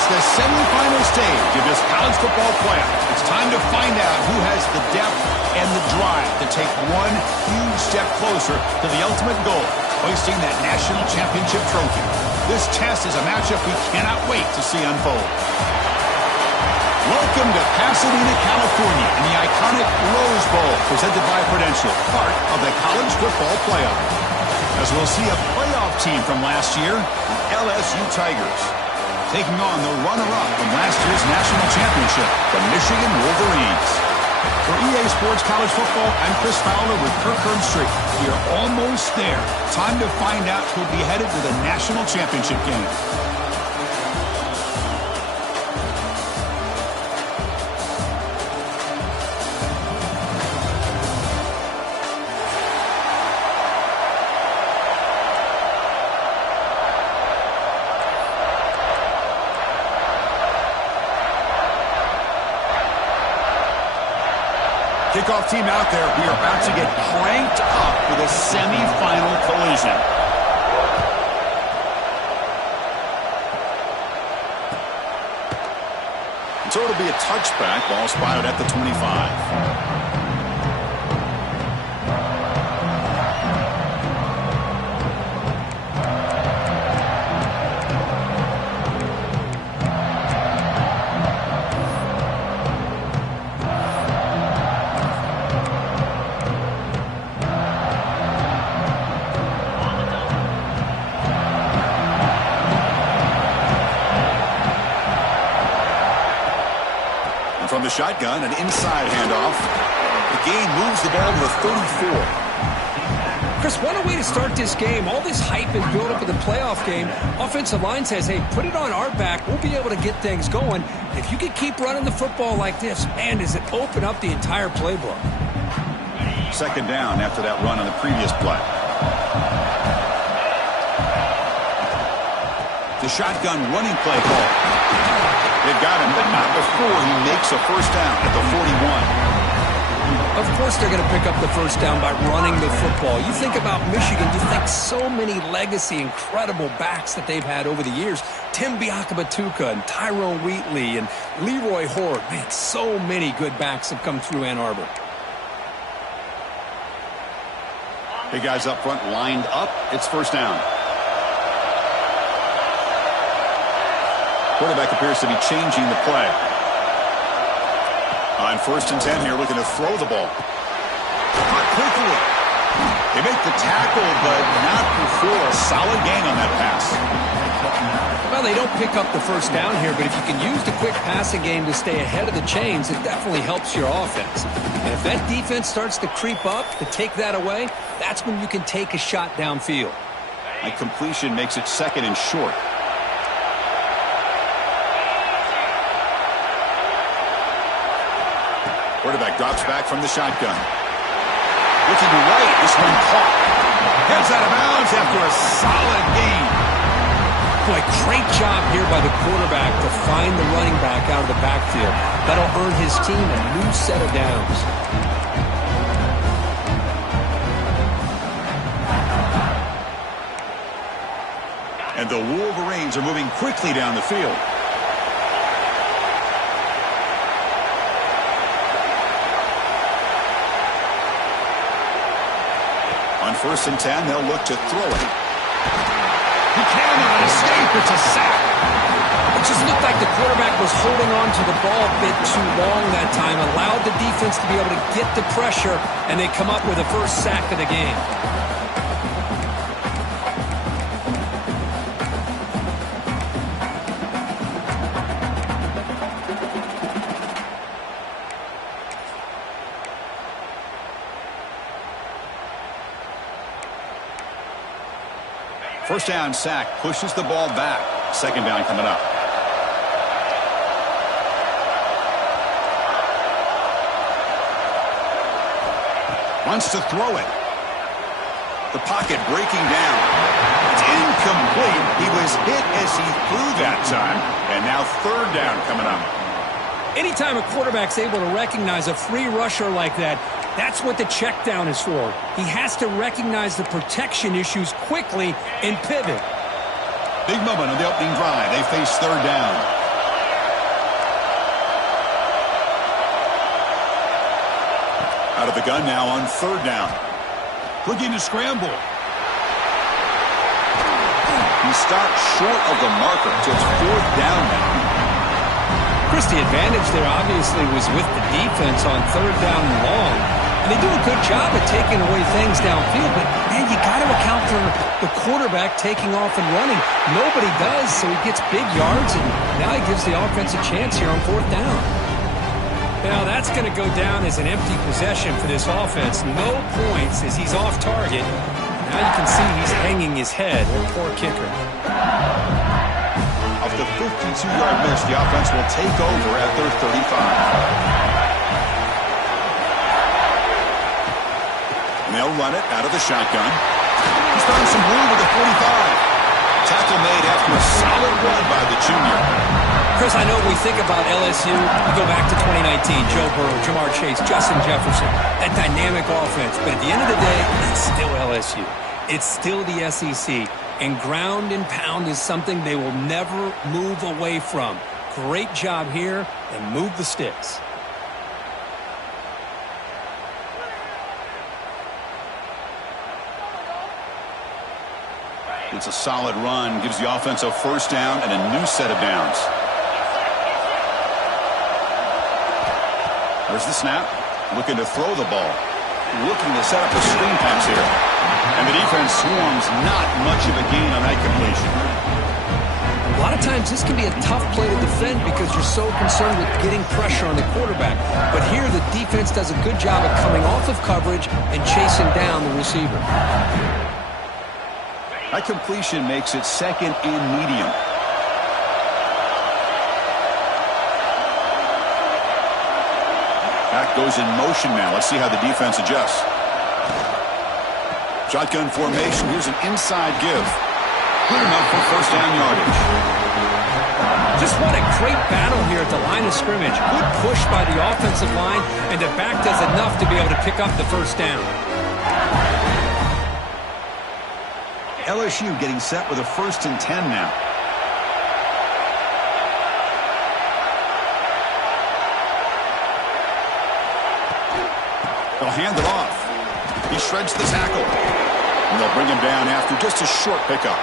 It's the semifinal stage of this college football playoff. It's time to find out who has the depth and the drive to take one huge step closer to the ultimate goal, hoisting that national championship trophy. This test is a matchup we cannot wait to see unfold. Welcome to Pasadena, California, in the iconic Rose Bowl, presented by Prudential, part of the college football playoff. As we'll see a playoff team from last year, the LSU Tigers, taking on the runner-up from last year's national championship, the Michigan Wolverines. For EA Sports College Football, I'm Chris Fowler with Kirk Herbstreit. We are almost there. Time to find out who'll be headed to the national championship game. Kickoff team out there. We are about to get cranked up with a semifinal collision. So it'll be a touchback. Ball spotted at the 25. From the shotgun, an inside handoff. The gain moves the ball to the 34. Chris, what a way to start this game. All this hype and build up of the playoff game. Offensive line says, hey, put it on our back. We'll be able to get things going. If you can keep running the football like this, man, does it open up the entire playbook. Second down after that run on the previous play. The shotgun running play call. They've got him, but not before he makes a first down at the 41. Of course they're going to pick up the first down by running the football. You think about Michigan, you think so many legacy, incredible backs that they've had over the years. Tim Biakabatuka and Tyrone Wheatley and Leroy Horde. Man, so many good backs have come through Ann Arbor. Hey, guys up front lined up. It's first down. Quarterback appears to be changing the play. On 1st and 10 here, looking to throw the ball. Caught quickly. They make the tackle, but not before a solid gain on that pass. Well, they don't pick up the first down here, but if you can use the quick passing game to stay ahead of the chains, it definitely helps your offense. And if that defense starts to creep up to take that away, that's when you can take a shot downfield. A completion makes it 2nd and short. Quarterback drops back from the shotgun. Looking right, this one caught. Heads out of bounds after a solid gain. Boy, great job here by the quarterback to find the running back out of the backfield. That'll earn his team a new set of downs. And the Wolverines are moving quickly down the field. On 1st and 10, they'll look to throw it. He cannot escape. It's a sack. It just looked like the quarterback was holding on to the ball a bit too long that time, allowed the defense to be able to get the pressure, and they come up with the first sack of the game. First down sack pushes the ball back. 2nd down coming up. Wants to throw it. The pocket breaking down. It's incomplete. He was hit as he threw that time. And now 3rd down coming up. Anytime a quarterback's able to recognize a free rusher like that, that's what the check down is for. He has to recognize the protection issues quickly and pivot. Big moment on the opening drive. They face 3rd down. Out of the gun now on third down. Looking to scramble. He stopped short of the marker, so it's fourth down now. Chris, the advantage there obviously was with the defense on third down and long. And they do a good job at taking away things downfield, but, man, you got to account for the quarterback taking off and running. Nobody does, so he gets big yards, and now he gives the offense a chance here on fourth down. Now, that's going to go down as an empty possession for this offense. No points as he's off target. Now you can see he's hanging his head. Poor kicker. Off the 52-yard miss, the offense will take over at their 35. And they'll run it out of the shotgun. He's found some room with the 45. Tackle made after a solid run by the junior. Chris, I know we think about LSU, you go back to 2019, Joe Burrow, Jamar Chase, Justin Jefferson, that dynamic offense. But at the end of the day, it's still LSU. It's still the SEC. And ground and pound is something they will never move away from. Great job here, and move the sticks. It's a solid run, gives the offense a first down and a new set of downs. There's the snap. Looking to throw the ball. Looking to set up a screen pass here. And the defense swarms, not much of a gain on that completion. A lot of times this can be a tough play to defend because you're so concerned with getting pressure on the quarterback. But here the defense does a good job of coming off of coverage and chasing down the receiver. That completion makes it second and medium. Back goes in motion now. Let's see how the defense adjusts. Shotgun formation. Here's an inside give. Good enough for first down yardage. Just what a great battle here at the line of scrimmage. Good push by the offensive line, and the back does enough to be able to pick up the first down. LSU getting set with a 1st and 10 now. They'll hand it off. He shreds the tackle. And they'll bring him down after just a short pickup.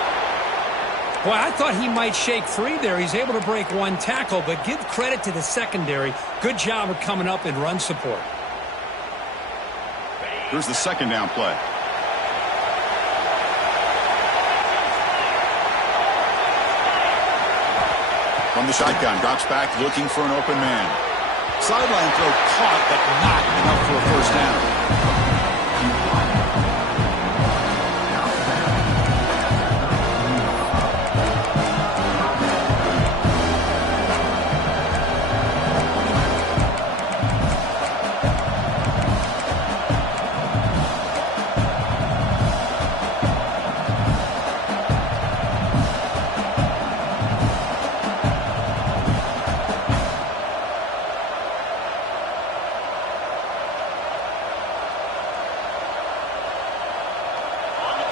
Boy, I thought he might shake free there. He's able to break one tackle, but give credit to the secondary. Good job of coming up in run support. Here's the second down play. From the shotgun, drops back looking for an open man. Sideline throw caught, but not enough for a first down.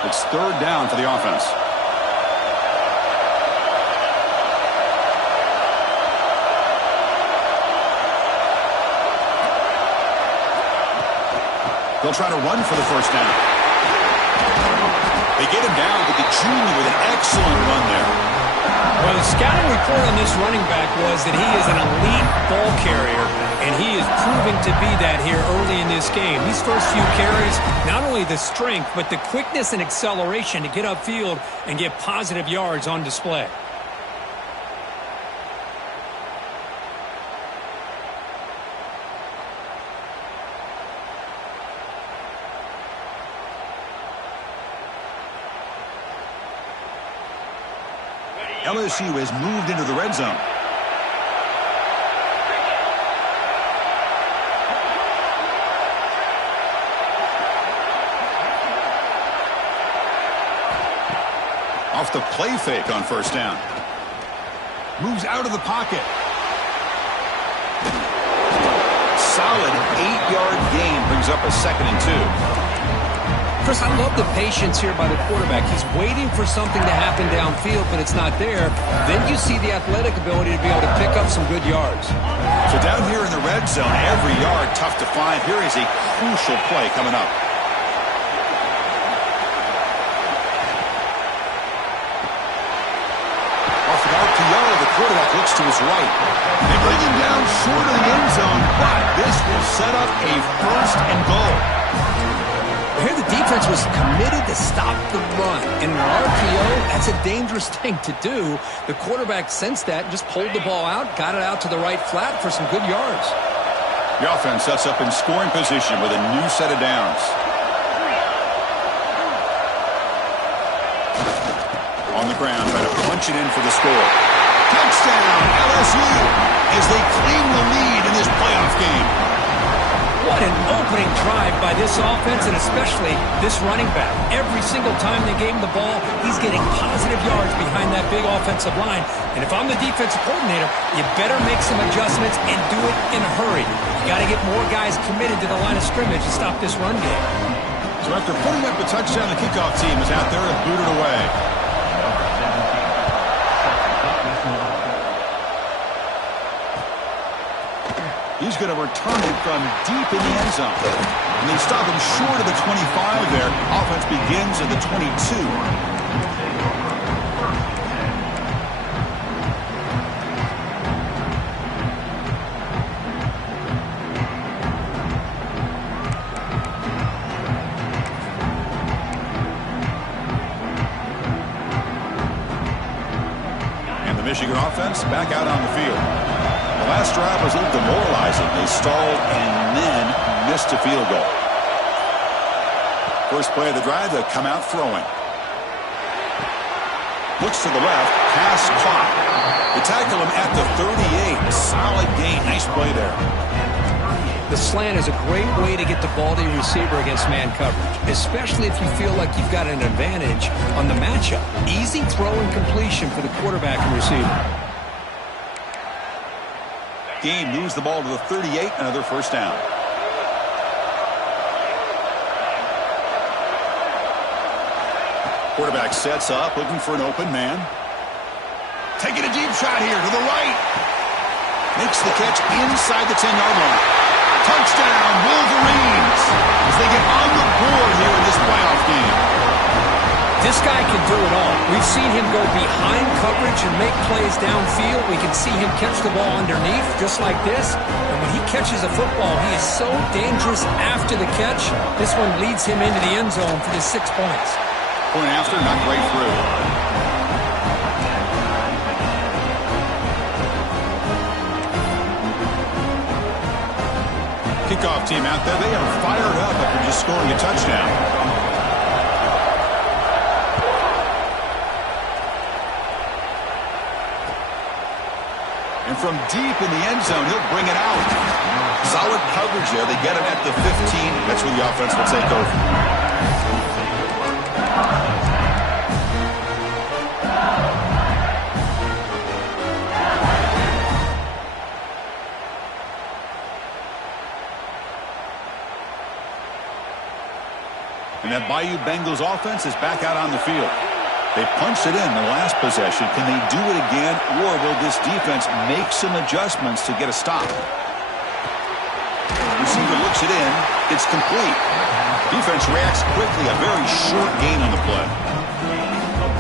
It's third down for the offense. They'll try to run for the first down. They get him down, but the junior with an excellent run there. Well, the scouting report on this running back was that he is an elite ball carrier, and he is proving to be that here early in this game. These first few carries, not only the strength, but the quickness and acceleration to get upfield and get positive yards on display. LSU has moved into the red zone. Off the play fake on first down. Moves out of the pocket. Solid 8-yard gain brings up a 2nd and 2. Chris, I love the patience here by the quarterback. He's waiting for something to happen downfield, but it's not there. Then you see the athletic ability to be able to pick up some good yards. So down here in the red zone, every yard tough to find. Here is a crucial play coming up. Off the RPO, the quarterback looks to his right. They bring him down short of the end zone, but this will set up a first and goal. Here the defense was committed to stop the run. In an RPO, that's a dangerous thing to do. The quarterback sensed that and just pulled the ball out, got it out to the right flat for some good yards. The offense sets up in scoring position with a new set of downs. On the ground, trying to punch it in for the score. Touchdown, LSU, as they claim the lead in this playoff game. What an opening drive by this offense, and especially this running back. Every single time they gave him the ball, he's getting positive yards behind that big offensive line. And if I'm the defensive coordinator, you better make some adjustments and do it in a hurry. You got to get more guys committed to the line of scrimmage to stop this run game. So after putting up a touchdown, the kickoff team is out there to boot it away. He's going to return it from deep in the end zone. And they stop him short of the 25 there. Offense begins at the 22. And the Michigan offense back out on the field. The last drive was a little demoralizing. They stalled and then missed a field goal. First play of the drive, they'll come out throwing. Looks to the left, pass caught. They tackle him at the 38. Solid gain, nice play there. The slant is a great way to get the ball to your receiver against man coverage, especially if you feel like you've got an advantage on the matchup. Easy throw and completion for the quarterback and receiver. Gain moves the ball to the 38, another first down. Quarterback sets up, looking for an open man. Taking a deep shot here to the right. Makes the catch inside the 10-yard line. Touchdown, Wolverines, as they get on the board here in this playoff game. This guy can do it all. We've seen him go behind coverage and make plays downfield. We can see him catch the ball underneath, just like this. And when he catches a football, he is so dangerous after the catch. This one leads him into the end zone for the 6 points. Point after, not great through. Kickoff team out there, they are fired up after just scoring a touchdown. And from deep in the end zone, he'll bring it out. Solid coverage there. They get him at the 15. That's where the offense will take over. And that Bayou Bengals offense is back out on the field. They punched it in the last possession. Can they do it again, or will this defense make some adjustments to get a stop? Receiver looks it in. It's complete. Defense reacts quickly. A very short gain on the play.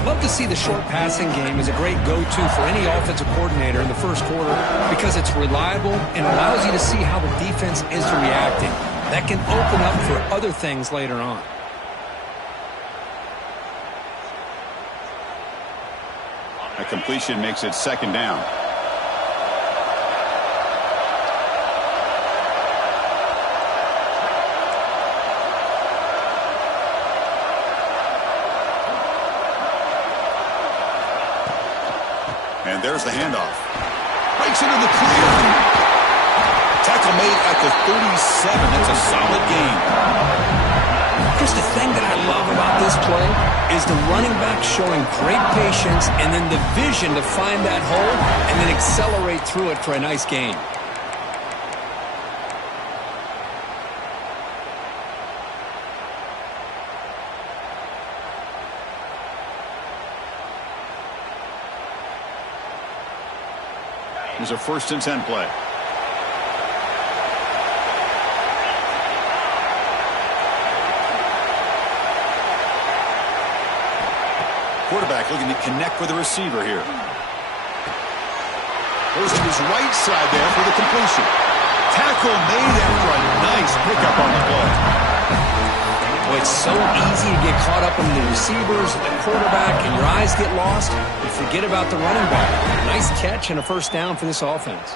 Love to see the short passing game as a great go-to for any offensive coordinator in the first quarter because it's reliable and allows you to see how the defense is reacting. That can open up for other things later on. A completion makes it second down. And there's the handoff. Breaks into the clear. Tackle made at the 37. That's a solid gain. Chris, the thing that I love about this play is the running back showing great patience and then the vision to find that hole and then accelerate through it for a nice gain. Here's a 1st and 10 play. Quarterback looking to connect with the receiver here. Goes to his right side there for the completion. Tackle made after a nice pickup on the play. Well, it's so easy to get caught up in the receivers, the quarterback, and your eyes get lost. You forget about the running back. Nice catch and a 1st down for this offense.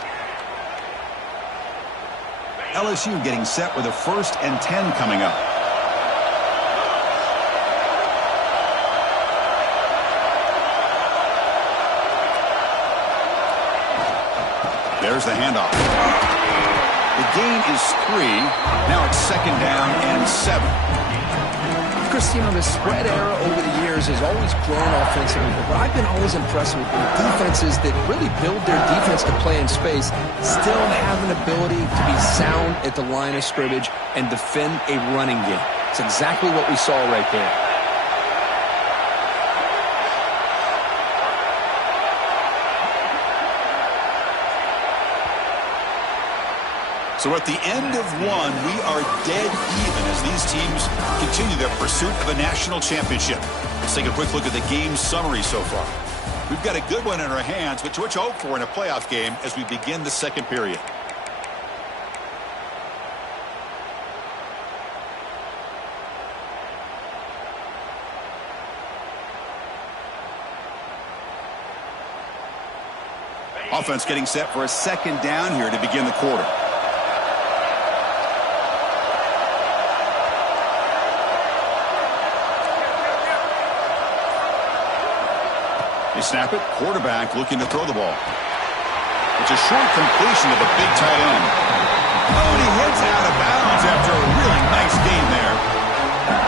LSU getting set with a 1st and 10 coming up. There's the handoff. The gain is 3. Now it's 2nd down and 7. Chris, you know, the spread era over the years has always grown offensively, but I've been always impressed with defenses that really build their defense to play in space, still have an ability to be sound at the line of scrimmage and defend a running game. It's exactly what we saw right there. So at the end of 1, we are dead even as these teams continue their pursuit of a national championship. Let's take a quick look at the game summary so far. We've got a good one in our hands, but what you hope for in a playoff game as we begin the 2nd period. Offense getting set for a 2nd down here to begin the quarter. They snap it. Quarterback looking to throw the ball. It's a short completion of a big tight end. Oh, and he heads out of bounds after a really nice game there.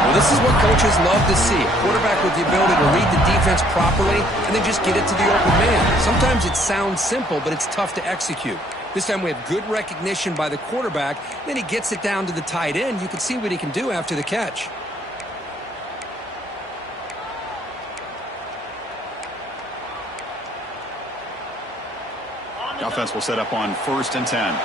Well, this is what coaches love to see. A quarterback with the ability to read the defense properly and then just get it to the open man. Sometimes it sounds simple, but it's tough to execute. This time we have good recognition by the quarterback. Then he gets it down to the tight end. You can see what he can do after the catch. The offense will set up on 1st and 10.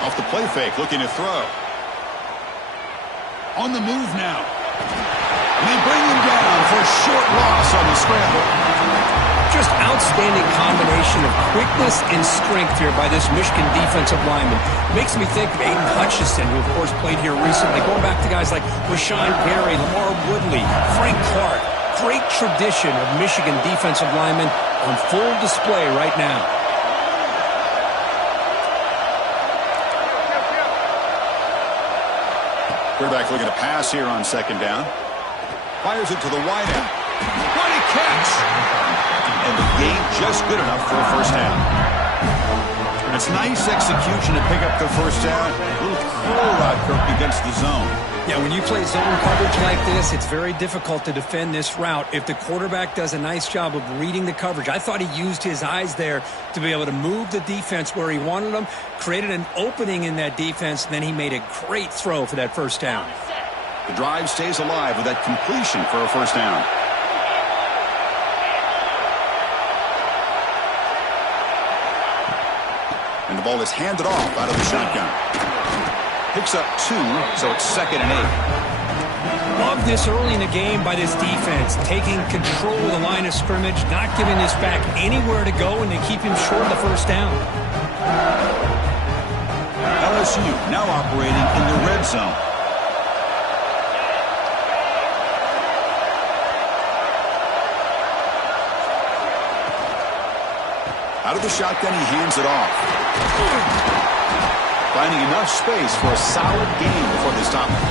Off the play fake, looking to throw. On the move now. And they bring him down for a short loss on the scramble. Just outstanding combination of quickness and strength here by this Michigan defensive lineman. Makes me think of Aiden Hutchinson, who of course played here recently. Going back to guys like Rashawn Gary, Lamar Woodley, Frank Clark. Great tradition of Michigan defensive linemen on full display right now. Quarterback looking to pass here on 2nd down. Fires it to the wideout. What a catch! And the gain just good enough for a 1st down. It's nice execution to pick up the 1st down. A little curl route, Kirk, against the zone. Yeah, when you play zone coverage like this, it's very difficult to defend this route if the quarterback does a nice job of reading the coverage. I thought he used his eyes there to be able to move the defense where he wanted them, created an opening in that defense, and then he made a great throw for that 1st down. The drive stays alive with that completion for a 1st down. And the ball is handed off out of the shotgun. Picks up 2, so it's 2nd and 8. Love this early in the game by this defense, taking control of the line of scrimmage, not giving this back anywhere to go, and they keep him short of the 1st down. LSU now operating in the red zone. Out of the shotgun, he hands it off. Finding enough space for a solid gain before they stop him.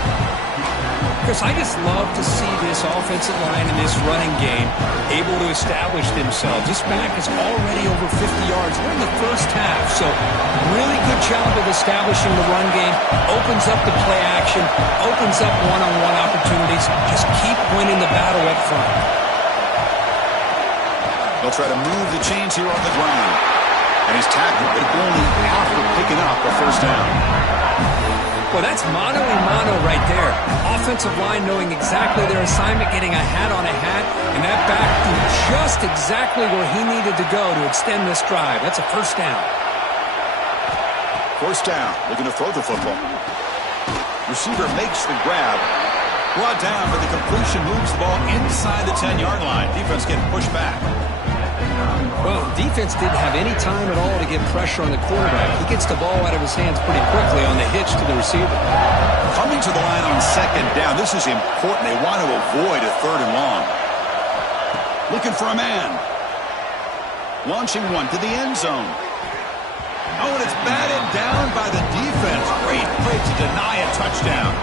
Chris, I just love to see this offensive line and this running game able to establish themselves. This back is already over 50 yards. We're in the 1st half, so really good job of establishing the run game. Opens up the play action, opens up one-on-one opportunities. Just keep winning the battle up front. They'll try to move the chains here on the ground. And he's tackled, but only after picking up a 1st down. Well, that's mano a mano right there. Offensive line knowing exactly their assignment, getting a hat on a hat, and that back threw just exactly where he needed to go to extend this drive. That's a first down. First down, looking to throw the football. Receiver makes the grab. Brought down, but the completion moves the ball inside the 10-yard line. Defense getting pushed back. Well, defense didn't have any time at all to get pressure on the quarterback. He gets the ball out of his hands pretty quickly on the hitch to the receiver. Coming to the line on second down. This is important. They want to avoid a third and long. Looking for a man. Launching one to the end zone. Oh, and it's batted down by the defense. Great play to deny a touchdown.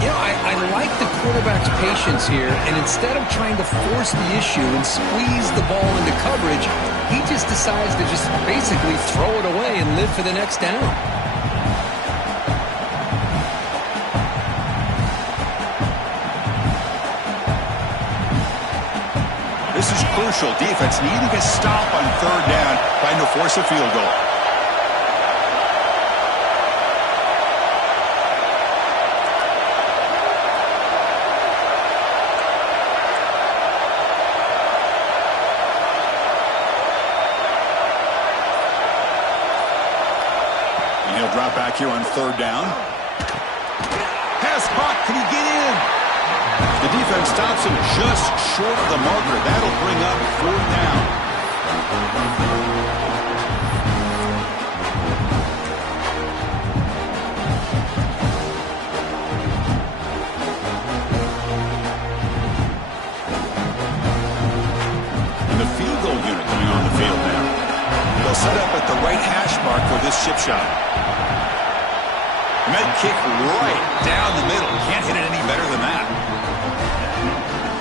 You know, I like the quarterback's patience here, and instead of trying to force the issue and squeeze the ball into coverage, he just decides to just basically throw it away and live for the next down. This is crucial. Defense needing a stop on third down, trying to force a field goal. Drop back here on third down. Pass caught. Can he get in? The defense stops him just short of the marker. That'll bring up fourth down. And the field goal unit coming on the field now. They'll set up at the right hash mark for this chip shot. And that kick right down the middle. Can't hit it any better than that.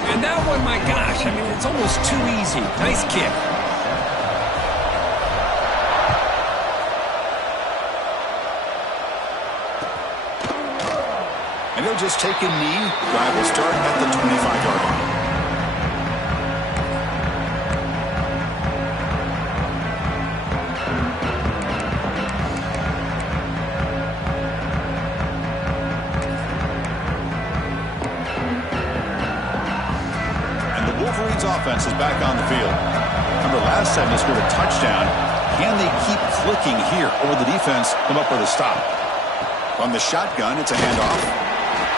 And that one, my gosh, I mean, it's almost too easy. Nice kick. And they'll just take a knee. Drive will start at the 25-yard line. Offense is back on the field. Remember, last time they scored a touchdown. Can they keep clicking here, or will the defense come up with a stop? From the shotgun, it's a handoff.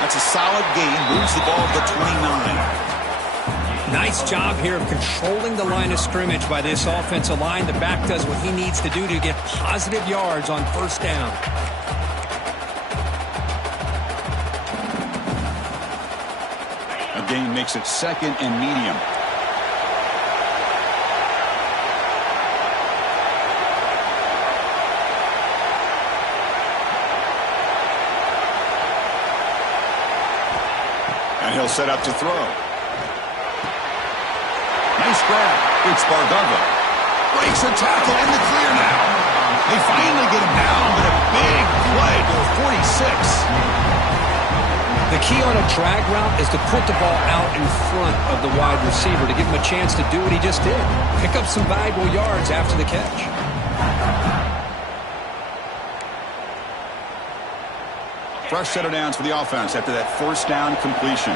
That's a solid gain. Moves the ball to the 29. Nice job here of controlling the line of scrimmage by this offensive line. The back does what he needs to do to get positive yards on first down. A gain makes it second and medium. And he'll set up to throw. Nice grab. It's Bardava. Breaks a tackle in the clear now. They finally get him down, but a big play to the 46. The key on a drag route is to put the ball out in front of the wide receiver to give him a chance to do what he just did. Pick up some valuable yards after the catch. Fresh set of downs for the offense after that first down completion.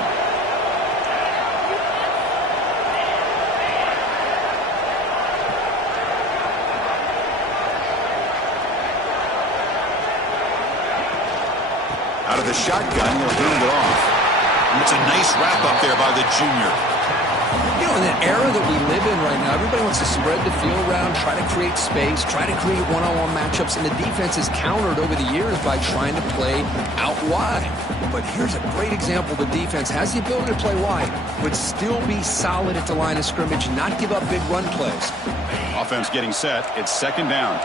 Out of the shotgun, he'll hand it off. And it's a nice wrap up there by the junior. You know, in the era that we live in right now, everybody wants to spread the field around, try to create space, try to create one-on-one matchups, and the defense is countered over the years by trying to play out wide. But here's a great example. The defense has the ability to play wide, but still be solid at the line of scrimmage, not give up big run plays. Offense getting set. It's second down.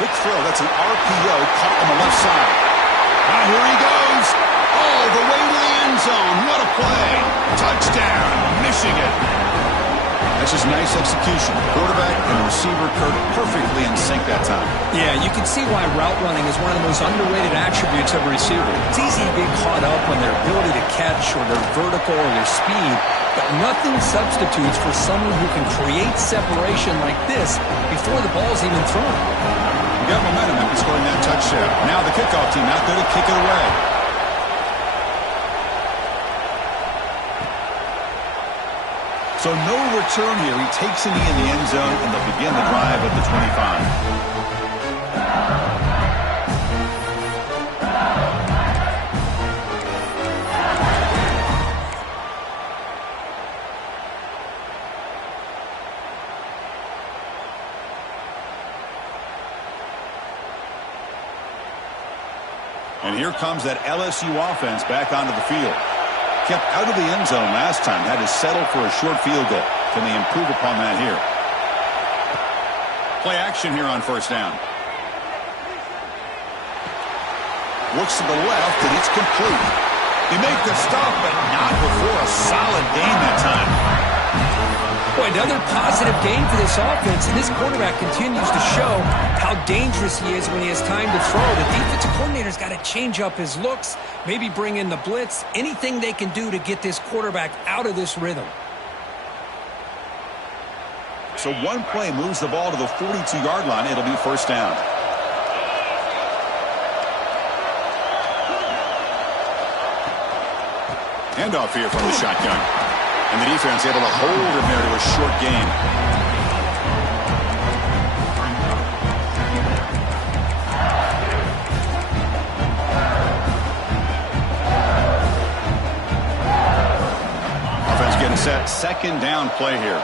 Quick throw. That's an RPO caught on the left side. Now here he goes. All the way to the end zone. What a play. Touchdown, Michigan. That's just nice execution. Quarterback and receiver perfectly in sync that time. Yeah, you can see why route running is one of the most underrated attributes of a receiver. It's easy to get caught up on their ability to catch or their vertical or their speed. but nothing substitutes for someone who can create separation like this before the ball's even thrown. Got momentum after scoring that touchdown. Now the kickoff team out there to kick it away. So no return here. He takes a knee in the end zone, and they'll begin the drive at the 25. And here comes that LSU offense back onto the field. Kept out of the end zone last time, had to settle for a short field goal. Can they improve upon that here? Play action here on first down. Looks to the left, and it's complete. They make the stop, but not before a solid gain that time. Boy, another positive game for this offense, and this quarterback continues to show how dangerous he is when he has time to throw. The defensive coordinator's got to change up his looks, maybe bring in the blitz, anything they can do to get this quarterback out of this rhythm. So one play moves the ball to the 42-yard line. It'll be first down. Handoff here from the shotgun. And the defense able to hold him there to a short gain. Offense getting set. Second down play here.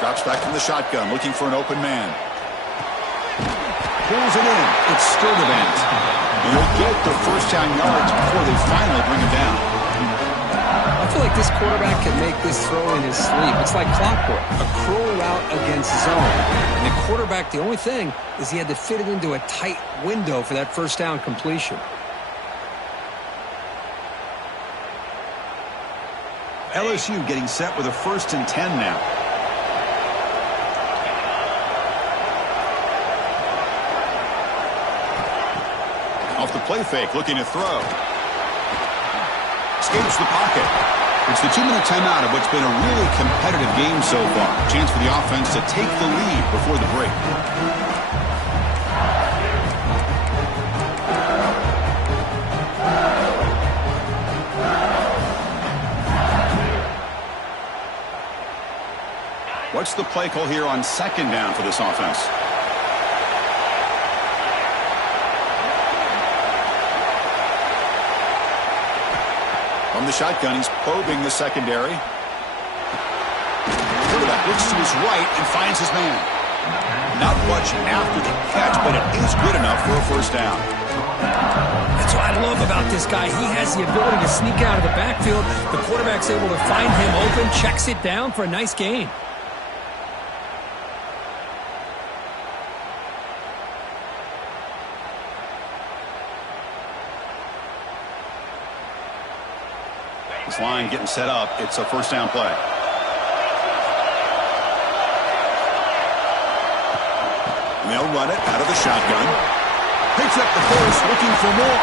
Drops back from the shotgun, looking for an open man. Pulls it in. It's still the Vance. And they'll get the first down yards before they finally bring him down. I feel like this quarterback can make this throw in his sleep. It's like clockwork, a curl route against zone. And the quarterback, the only thing is he had to fit it into a tight window for that first down completion. LSU getting set with a 1st and 10 now. Off the play fake, looking to throw. Escapes the pocket. It's the 2-minute timeout of what's been a really competitive game so far. Chance for the offense to take the lead before the break. What's the play call here on second down for this offense? From the shotgun, he's probing the secondary. Quarterback looks to his right and finds his man. Not much after the catch, but it is good enough for a first down. That's what I love about this guy. He has the ability to sneak out of the backfield. The quarterback's able to find him open, checks it down for a nice gain. This line getting set up. It's a first down play. And they'll run it out of the shotgun. Picks up the force, looking for more.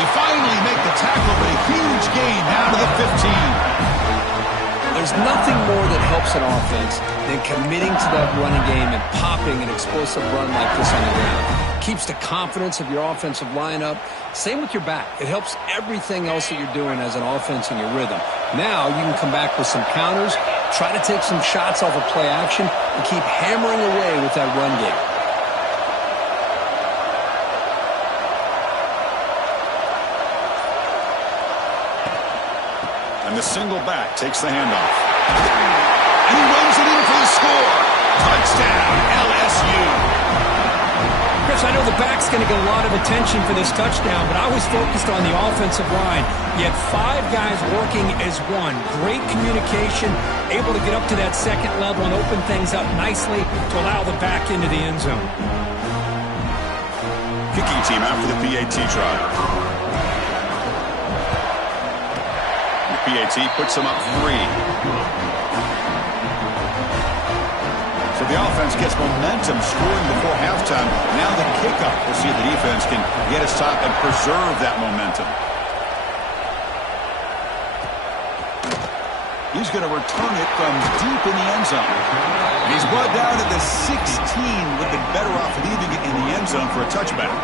They finally make the tackle, but a huge gain down to the 15. There's nothing more that helps an offense than committing to that running game and popping an explosive run like this on the ground. Keeps the confidence of your offensive lineup. Same with your back. It helps everything else that you're doing as an offense in your rhythm. Now you can come back with some counters, try to take some shots off of play action, and keep hammering away with that run game. And the single back takes the handoff. And he runs it in for the score. Touchdown, LSU. Chris, I know the back's going to get a lot of attention for this touchdown, but I was focused on the offensive line. You had 5 guys working as one. Great communication, able to get up to that second level and open things up nicely to allow the back into the end zone. Kicking team after the PAT try. The PAT puts them up 3. So The offense gets momentum scoring before halftime. Now the kickoff. We'll see if the defense can get a stop and preserve that momentum. He's going to return it from deep in the end zone. And he's brought down to the 16, with the better off leaving it in the end zone for a touchback.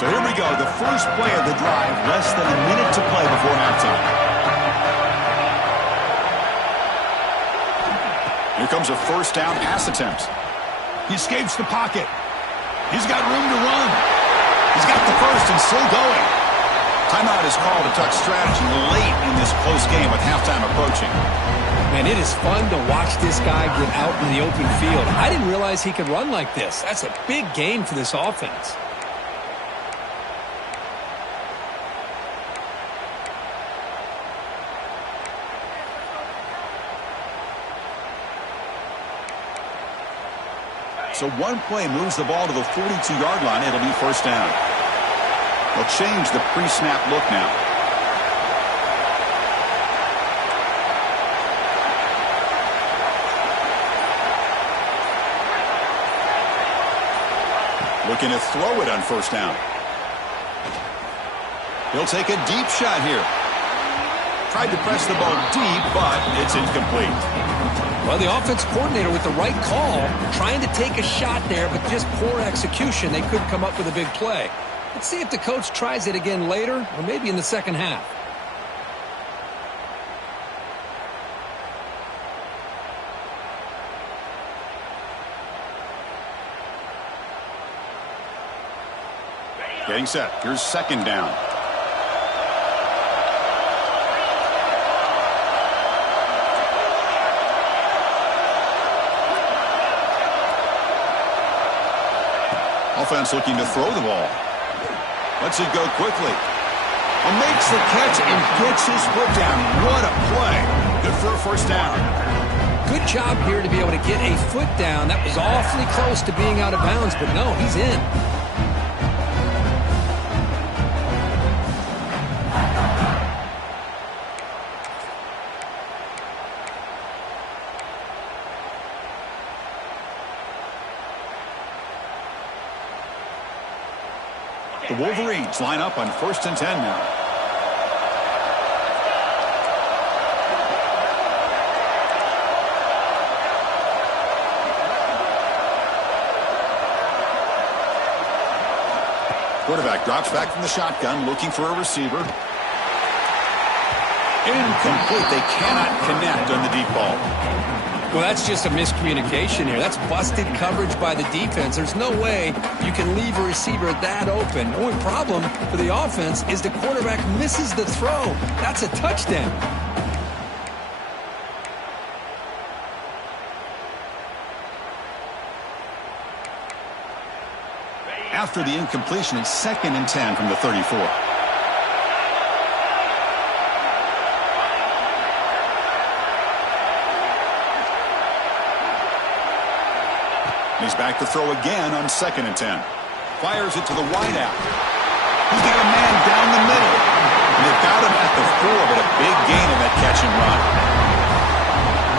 So here we go, the first play of the drive, less than a minute to play before halftime. Here comes a first down pass attempt. He escapes the pocket. He's got room to run. He's got the first and still going. Timeout is called to touch strategy late in this close game with halftime approaching. Man, it is fun to watch this guy get out in the open field. I didn't realize he could run like this. That's a big gain for this offense. So one play moves the ball to the 42-yard line. It'll be first down. They'll change the pre-snap look now. Looking to throw it on first down. He'll take a deep shot here. Tried to press the ball deep, but it's incomplete. Well, the offense coordinator with the right call, trying to take a shot there, but just poor execution. They couldn't come up with a big play. Let's see if the coach tries it again later, or maybe in the second half. Getting set. Here's second down. Offense looking to throw the ball. Lets it go quickly. And makes the catch and gets his foot down. What a play. Good for a first down. Good job here to be able to get a foot down. That was awfully close to being out of bounds, but no, he's in. The Wolverines line up on 1st and 10 now. Quarterback drops back from the shotgun, looking for a receiver. Incomplete. They cannot connect on the deep ball. Well, that's just a miscommunication here. That's busted coverage by the defense. There's no way you can leave a receiver that open. The only problem for the offense is the quarterback misses the throw. That's a touchdown. After the incompletion, it's 2nd and 10 from the 34. He's back to throw again on 2nd and 10. Fires it to the wideout. He's got a man down the middle. And they've got him at the 4, but a big gain in that catch and run.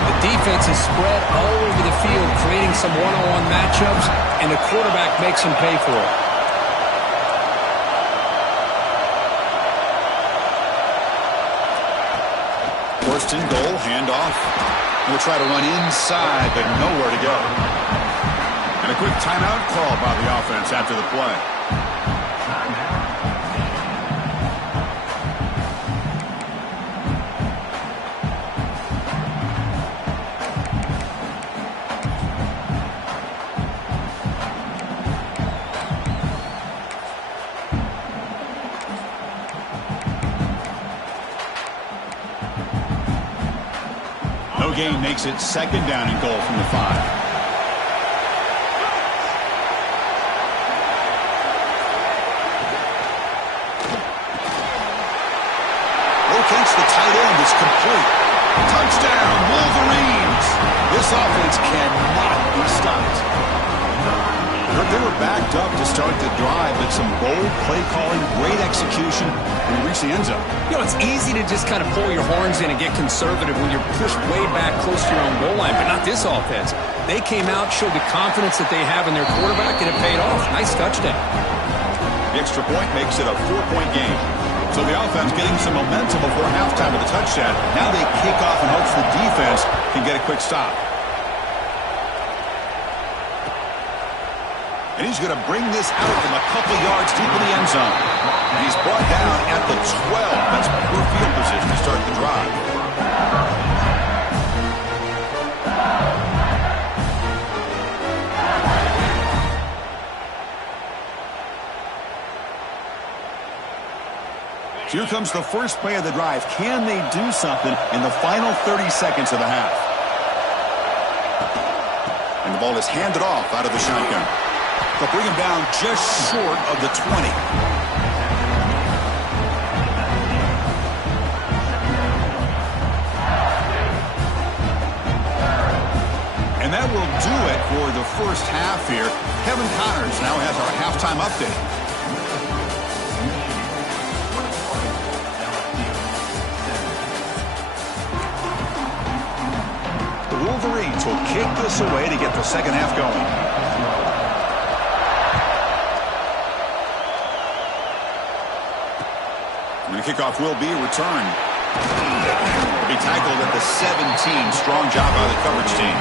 The defense is spread all over the field, creating some one-on-one matchups, and the quarterback makes them pay for it. First and goal, handoff. We'll try to run inside, but nowhere to go. And a quick timeout call by the offense after the play. No gain makes it 2nd down and goal from the 5. Locates the tight end. It's complete. Touchdown, Wolverines. This offense cannot be stopped. They were backed up to start the drive, but some bold play calling, great execution, and they reached the end zone. You know, it's easy to just kind of pull your horns in and get conservative when you're pushed way back close to your own goal line, but not this offense. They came out, showed the confidence that they have in their quarterback, and it paid off. Nice touchdown. The extra point makes it a 4-point game. So the offense getting some momentum before halftime with a touchdown. Now they kick off in hopes the defense can get a quick stop. And he's going to bring this out from a couple yards deep in the end zone. And he's brought down at the 12. That's poor field position to start the drive. So here comes the first play of the drive. Can they do something in the final 30 seconds of the half? And the ball is handed off out of the shotgun. They'll bring him down just short of the 20. And that will do it for the first half here. Kevin Connors now has our halftime update. The Wolverines will kick this away to get the second half going. And the kickoff will be returned. Will be tackled at the 17. Strong job by the coverage team.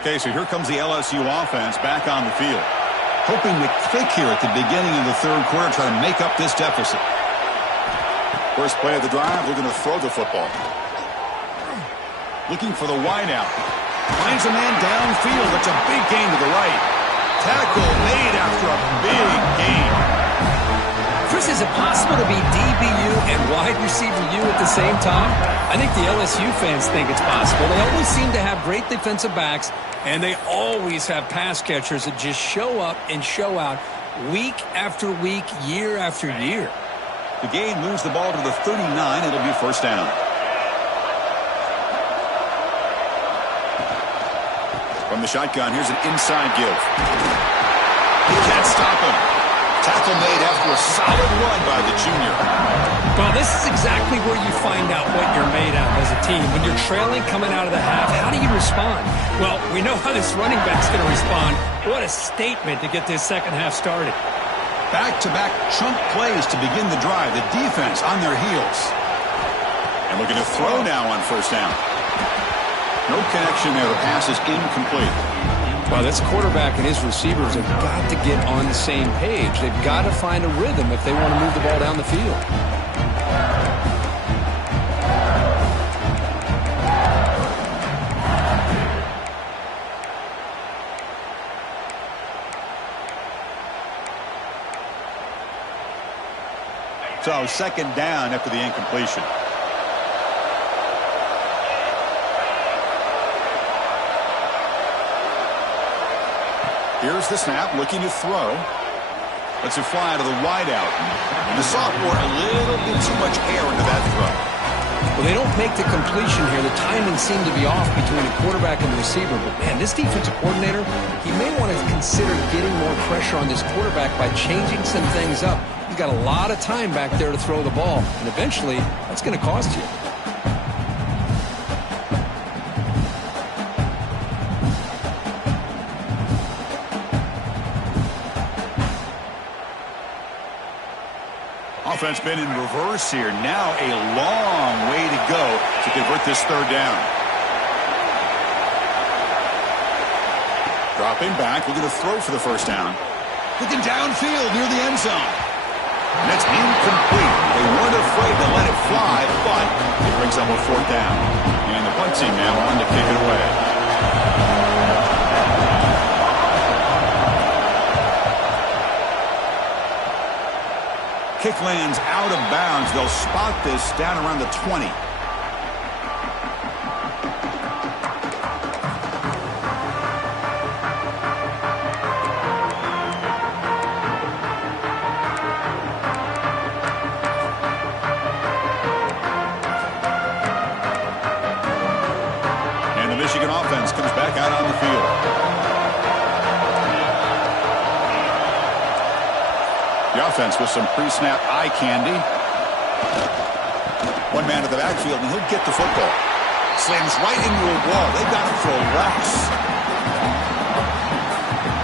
Okay, so here comes the LSU offense back on the field. Hoping to click here at the beginning of the third quarter, try to make up this deficit. First play of the drive, we're going to throw the football. Looking for the wideout. Finds a man downfield. That's a big gain to the right. Tackle made after a big gain. Chris, is it possible to be DBU and wide receiver U at the same time? I think the LSU fans think it's possible. They always seem to have great defensive backs, and they always have pass catchers that just show up and show out week after week, year after year. The gain moves the ball to the 39. It'll be first down. From the shotgun, here's an inside give. He can't stop him. Tackle made after a solid run by the junior. Well, this is exactly where you find out what you're made of as a team. When you're trailing coming out of the half, how do you respond? Well, we know how this running back's going to respond. What a statement to get this second half started. Back-to-back chunk plays to begin the drive. The defense on their heels. And looking to throw now on first down. No connection there. The pass is incomplete. Well, this quarterback and his receivers have got to get on the same page. They've got to find a rhythm if they want to move the ball down the field. So second down after the incompletion. Here's the snap, looking to throw. Lets it fly to the wideout. And the sophomore, a little bit too much air into that throw. Well, they don't make the completion here. The timing seemed to be off between the quarterback and the receiver. But, man, this defensive coordinator, he may want to consider getting more pressure on this quarterback by changing some things up. He's got a lot of time back there to throw the ball. And eventually, that's going to cost you. Offense been in reverse here. Now a long way to go to convert this third down. Dropping back, looking to throw for the first down. Looking downfield near the end zone. And it's incomplete. They weren't afraid to let it fly, but it brings up a fourth down. And the punt team now on to kick it away. Kick lands out of bounds. They'll spot this down around the 20. Michigan offense comes back out on the field. The offense with some pre-snap eye candy. One man to the backfield, and he'll get the football. Slams right into a wall. They've got him for a loss.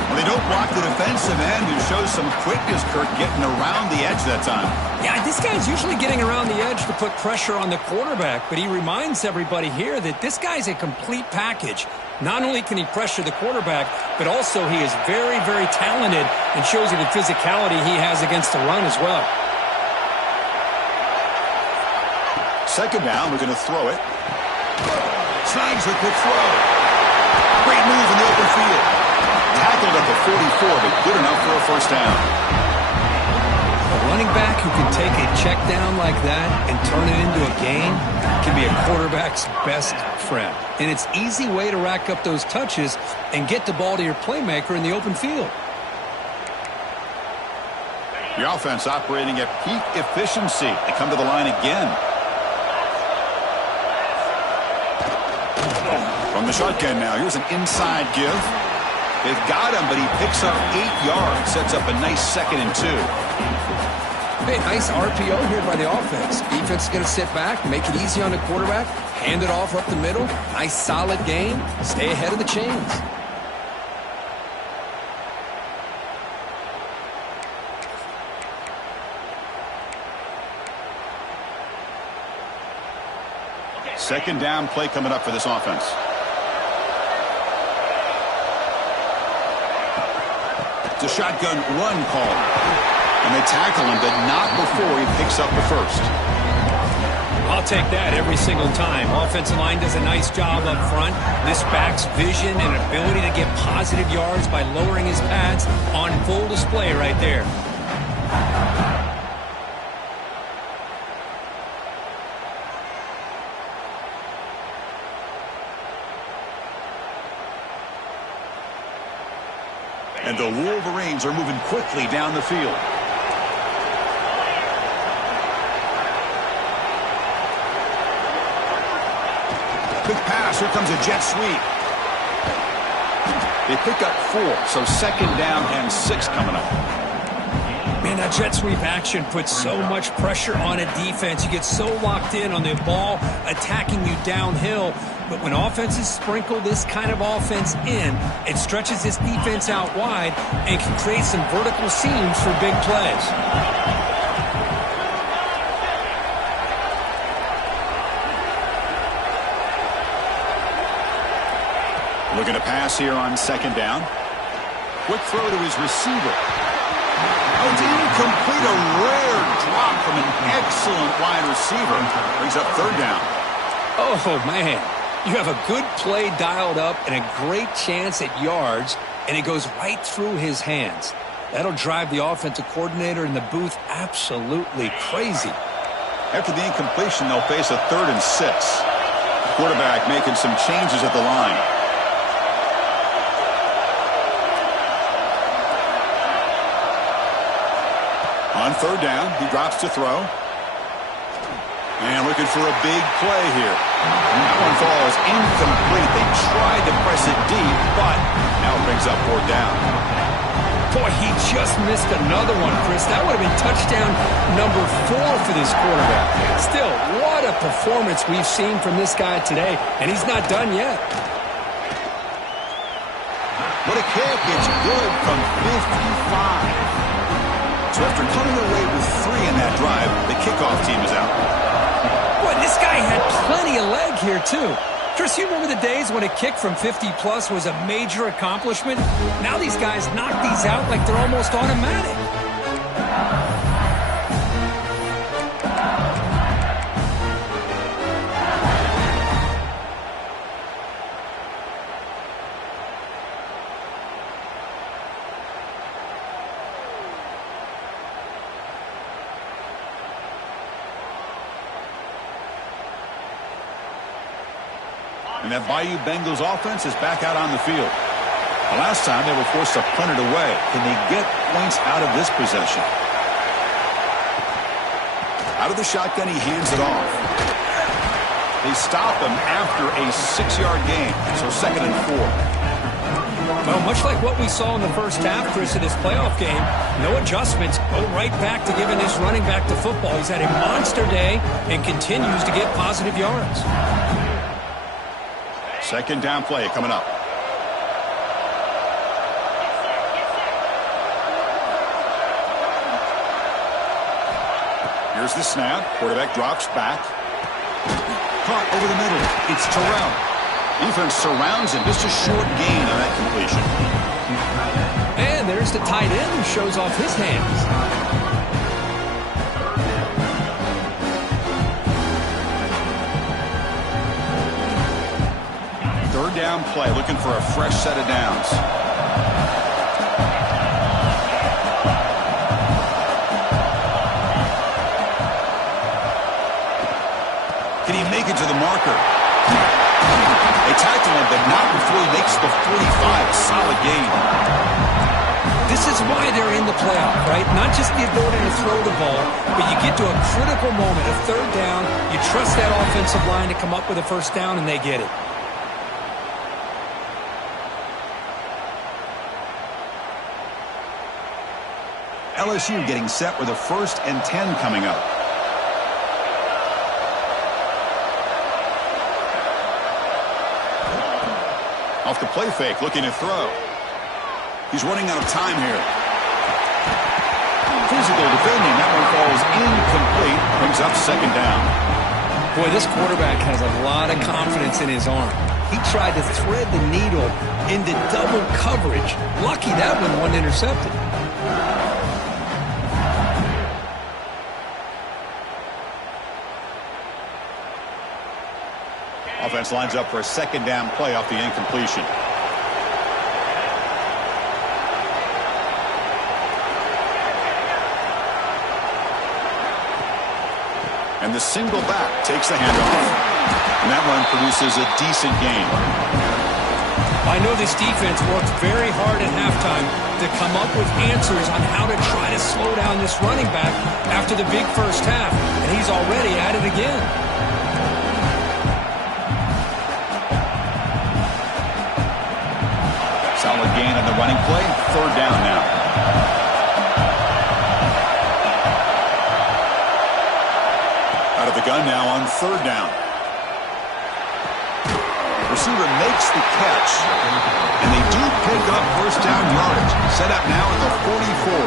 Well, they don't block the defensive end, who shows some quickness, Kirk, getting around the edge that time. Yeah, this guy's usually getting around the edge to put pressure on the quarterback, but he reminds everybody here that this guy's a complete package. Not only can he pressure the quarterback, but also he is very, very talented and shows you the physicality he has against the run as well. Second down, we're going to throw it. Snags the quick throw. Great move in the open field. Tackled at the 44, but good enough for a first down. A running back who can take a check down like that and turn it into a gain can be a quarterback's best friend. And it's an easy way to rack up those touches and get the ball to your playmaker in the open field. The offense operating at peak efficiency. They come to the line again. From the shotgun now, here's an inside give. They've got him, but he picks up 8 yards. Sets up a nice 2nd and 2. Hey, nice RPO here by the offense. Defense is going to sit back, make it easy on the quarterback, hand it off up the middle. Nice solid game. Stay ahead of the chains. Second down play coming up for this offense. It's a shotgun run call. And they tackle him, but not before he picks up the first. I'll take that every single time. Offensive line does a nice job up front. This back's vision and ability to get positive yards by lowering his pads on full display right there. And the Wolverines are moving quickly down the field. Quick pass. Here comes a jet sweep. They pick up 4, so second down and 6 coming up. Man, that jet sweep action puts so much pressure on a defense. You get so locked in on the ball attacking you downhill. But when offenses sprinkle this kind of offense in, it stretches this defense out wide and can create some vertical seams for big plays. Looking to pass here on second down. Quick throw to his receiver. Oh, it's incomplete. A rare drop from an excellent wide receiver. Brings up third down. Oh, man. You have a good play dialed up and a great chance at yards, and it goes right through his hands. That'll drive the offensive coordinator in the booth absolutely crazy. After the incompletion, they'll face a 3rd and 6. The quarterback making some changes at the line. On third down, he drops to throw. And looking for a big play here. That one falls incomplete. They tried to press it deep, but now it brings up 4th down. Boy, he just missed another one, Chris. That would have been touchdown number 4 for this quarterback. Still, what a performance we've seen from this guy today, and he's not done yet. What a kick. It's good from 55. So after coming away with 3 in that drive, the kickoff team is out. Boy, this guy had plenty of leg here, too. Chris, you remember the days when a kick from 50-plus was a major accomplishment? Now these guys knock these out like they're almost automatic. And that Bayou Bengals offense is back out on the field. The last time they were forced to punt it away. Can they get points out of this possession? Out of the shotgun, he hands it off. They stop him after a 6-yard gain, so 2nd and 4. Well, much like what we saw in the first half, Chris, of this playoff game, no adjustments. Go right back to giving this running back to football. He's had a monster day and continues to get positive yards. 2nd down play coming up. Here's the snap. Quarterback drops back. Caught over the middle. It's Terrell. Defense surrounds him. Just a short gain on that completion. And there's the tight end who shows off his hands. 3rd down play, looking for a fresh set of downs. Can he make it to the marker? They tackle him, but not before he makes the 45. A solid gain. This is why they're in the playoff, right? Not just the ability to throw the ball, but you get to a critical moment, a 3rd down. You trust that offensive line to come up with a 1st down, and they get it. LSU getting set with a 1st and 10 coming up. Off the play fake, looking to throw. He's running out of time here. Physical defending. That one falls incomplete. Brings up 2nd down. Boy, this quarterback has a lot of confidence in his arm. He tried to thread the needle into double coverage. Lucky that one wasn't intercepted. Offense lines up for a 2nd down play off the incompletion. And the single back takes the handoff. And that run produces a decent gain. I know this defense worked very hard at halftime to come up with answers on how to try to slow down this running back after the big first half. And he's already at it again. Solid gain on the running play. 3rd down now. Out of the gun now on 3rd down. Receiver makes the catch. And they do pick up 1st down yardage. Set up now at the 44.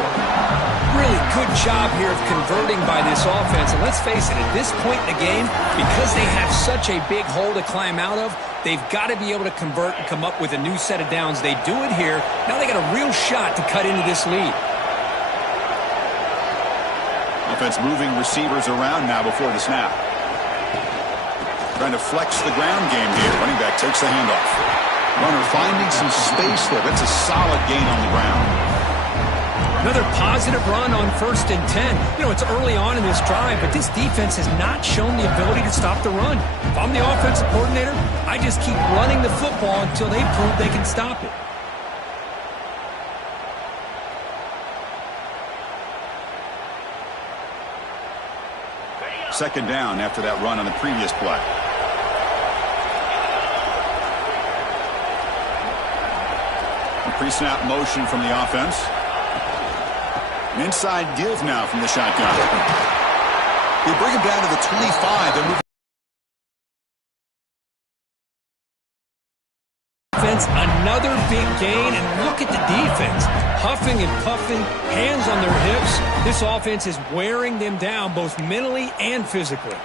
Really good job here of converting by this offense. And let's face it, at this point in the game, because they have such a big hole to climb out of, they've got to be able to convert and come up with a new set of downs. They do it here. Now they got a real shot to cut into this lead. Offense moving receivers around now before the snap. Trying to flex the ground game here. Running back takes the handoff. Runner finding some space there. That's a solid gain on the ground. Another positive run on 1st and 10. You know, it's early on in this drive, but this defense has not shown the ability to stop the run. If I'm the offensive coordinator, I just keep running the football until they prove they can stop it. Second down after that run on the previous play. A pre-snap motion from the offense. An inside give now from the shotgun. They bring him down to the 25. They're moving. Another big gain, and look at the defense. Huffing and puffing, hands on their hips. This offense is wearing them down both mentally and physically.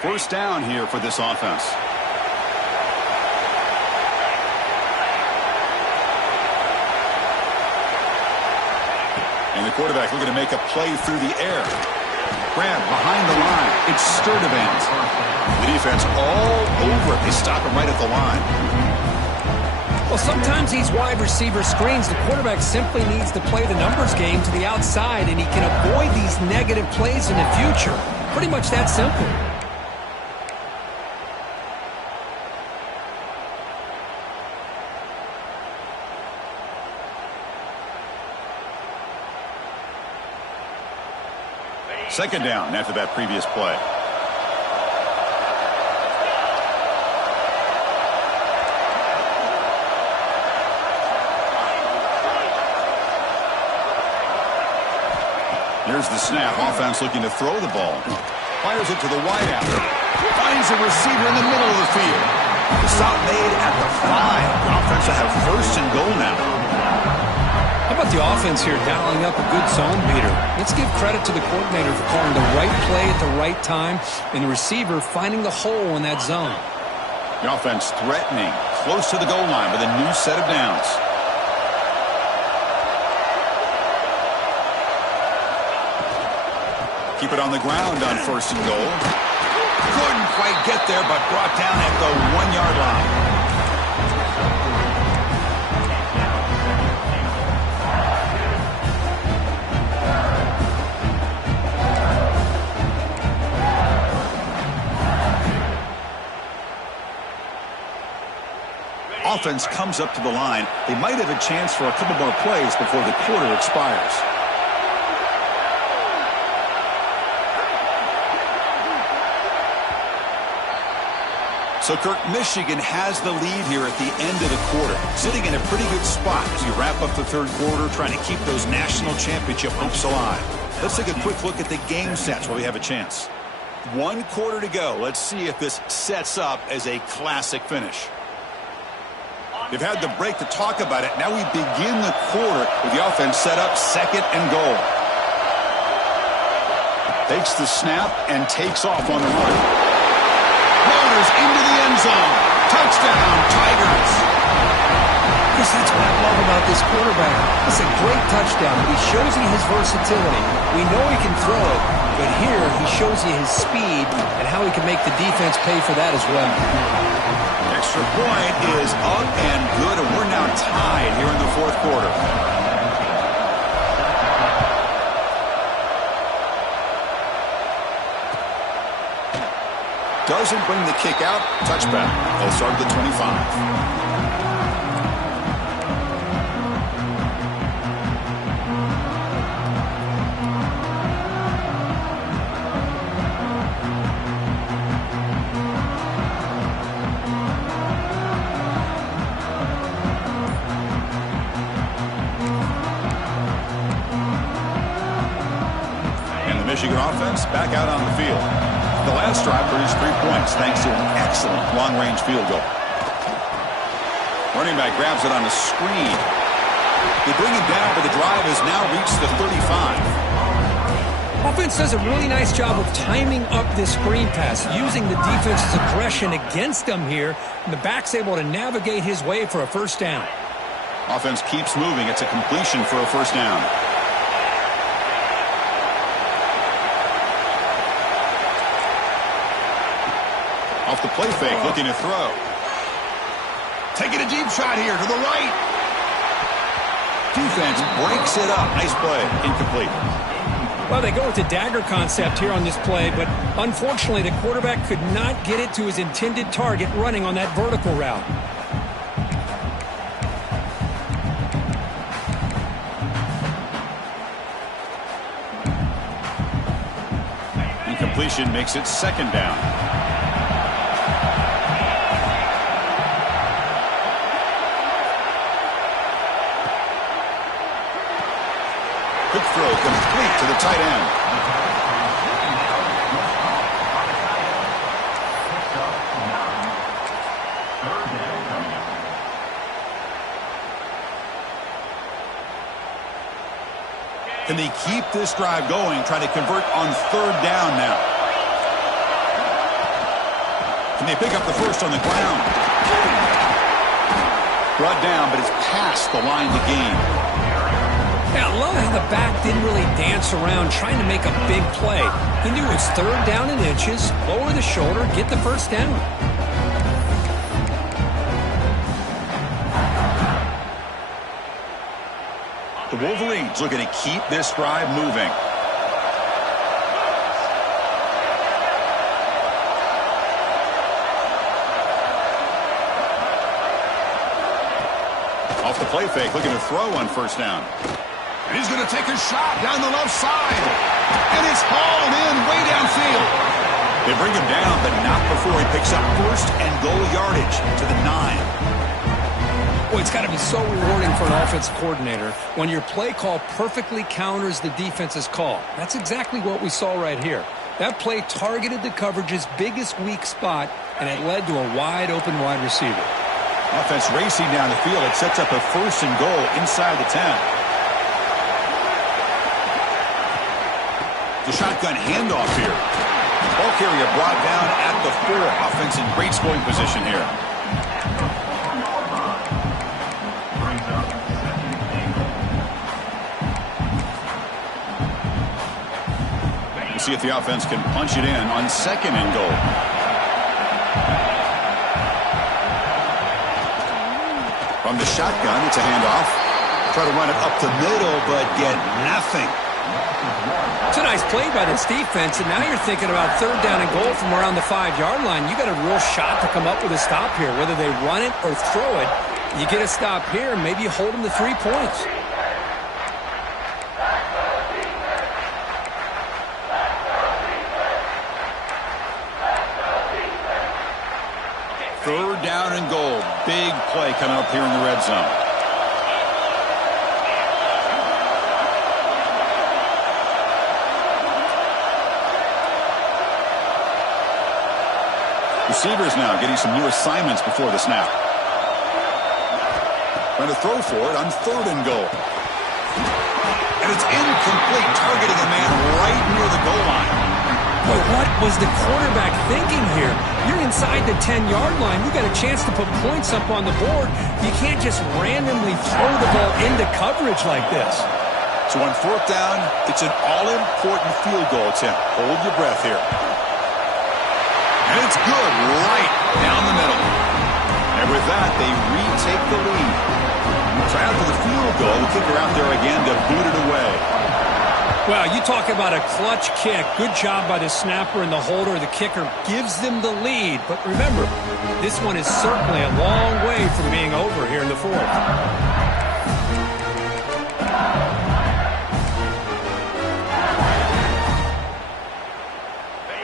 First down here for this offense. And the quarterback looking to make a play through the air. Grab behind the line. It's Sturdivant. The defense all over it. They stop him right at the line. Well, sometimes these wide receiver screens, the quarterback simply needs to play the numbers game to the outside, and he can avoid these negative plays in the future. Pretty much that simple. Second down after that previous play. Here's the snap. Offense looking to throw the ball. Fires it to the wideout. Finds a receiver in the middle of the field. The stop made at the 5. The offense will have first and goal now. How about the offense here dialing up a good zone beater? Let's give credit to the coordinator for calling the right play at the right time and the receiver finding the hole in that zone. The offense threatening, close to the goal line with a new set of downs. Keep it on the ground on first and goal. Couldn't quite get there, but brought down at the 1-yard line. Offense comes up to the line. They might have a chance for a couple more plays before the quarter expires. So, Kirk, Michigan has the lead here at the end of the quarter, sitting in a pretty good spot as you wrap up the third quarter, trying to keep those national championship hopes alive. Let's take a quick look at the game stats while we have a chance. 1 quarter to go. Let's see if this sets up as a classic finish. They've had the break to talk about it. Now we begin the quarter with the offense set up second and goal. Takes the snap and takes off on the run. Motors into the end zone. Touchdown, Tigers. Because that's what I love about this quarterback. It's a great touchdown, but he shows you his versatility. We know he can throw it, but here he shows you his speed and how he can make the defense pay for that as well. Extra point is up and good, and we're now tied here in the fourth quarter. Doesn't bring the kick out. Touchback. They'll start at the 25. And the Michigan offense back out on the field. The last drive produced 3 points thanks to an excellent long-range field goal. Running back grabs it on a screen. They bring it down, but the drive has now reached the 35. Offense does a really nice job of timing up this screen pass, using the defense's aggression against them here, and the back's able to navigate his way for a first down. Offense keeps moving. It's a completion for a first down. Off the play fake, looking to throw. Taking a deep shot here to the right. Defense breaks it up. Nice play. Incomplete. Well, they go with the dagger concept here on this play, but unfortunately the quarterback could not get it to his intended target running on that vertical route. Incompletion makes it second down. Quick throw complete to the tight end. Can they keep this drive going, trying to convert on third down now? Can they pick up the first on the ground? Brought down, but it's past the line to gain. Yeah, I love how the back didn't really dance around trying to make a big play. He knew it was third down in inches, lower the shoulder, get the first down. The Wolverines looking to keep this drive moving. Off the play fake, looking to throw on first down. And he's going to take a shot down the left side. And it's hauled in way downfield. They bring him down, but not before he picks up first and goal yardage to the 9. Boy, it's got to be so rewarding for an offensive coordinator when your play call perfectly counters the defense's call. That's exactly what we saw right here. That play targeted the coverage's biggest weak spot, and it led to a wide-open wide receiver. Offense racing down the field. It sets up a first and goal inside the 10. The shotgun handoff here. Ball carrier brought down at the 4. Offense in great scoring position here. We'll see if the offense can punch it in on second and goal. From the shotgun, it's a handoff. Try to run it up the middle, but get nothing. It's a nice play by this defense, and now you're thinking about third down and goal from around the 5-yard line. You got a real shot to come up with a stop here. Whether they run it or throw it, you get a stop here, and maybe you hold them to 3 points. Third down and goal. Big play coming up here in the red zone. Receivers now getting some new assignments before the snap. Trying to throw for it on third and goal. And it's incomplete, targeting a man right near the goal line. But what was the quarterback thinking here? You're inside the 10-yard line. You got a chance to put points up on the board. You can't just randomly throw the ball into coverage like this. So on fourth down, it's an all-important field goal attempt. Hold your breath here. And it's good right down the middle. And with that, they retake the lead. So after the field goal, the kicker out there again to boot it away. Well, you talk about a clutch kick. Good job by the snapper and the holder. The kicker gives them the lead. But remember, this one is certainly a long way from being over here in the fourth.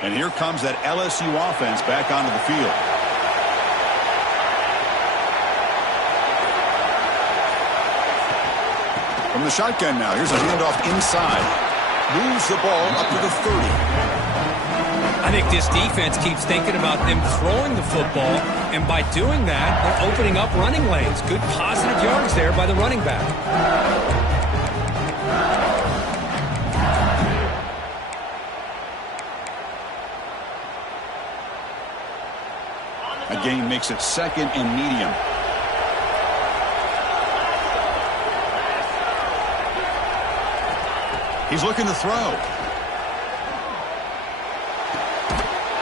And here comes that LSU offense back onto the field. From the shotgun now, here's a handoff inside. Moves the ball up to the 30. I think this defense keeps thinking about them throwing the football, and by doing that, they're opening up running lanes. Good positive yards there by the running back. A gain makes it second and medium. He's looking to throw.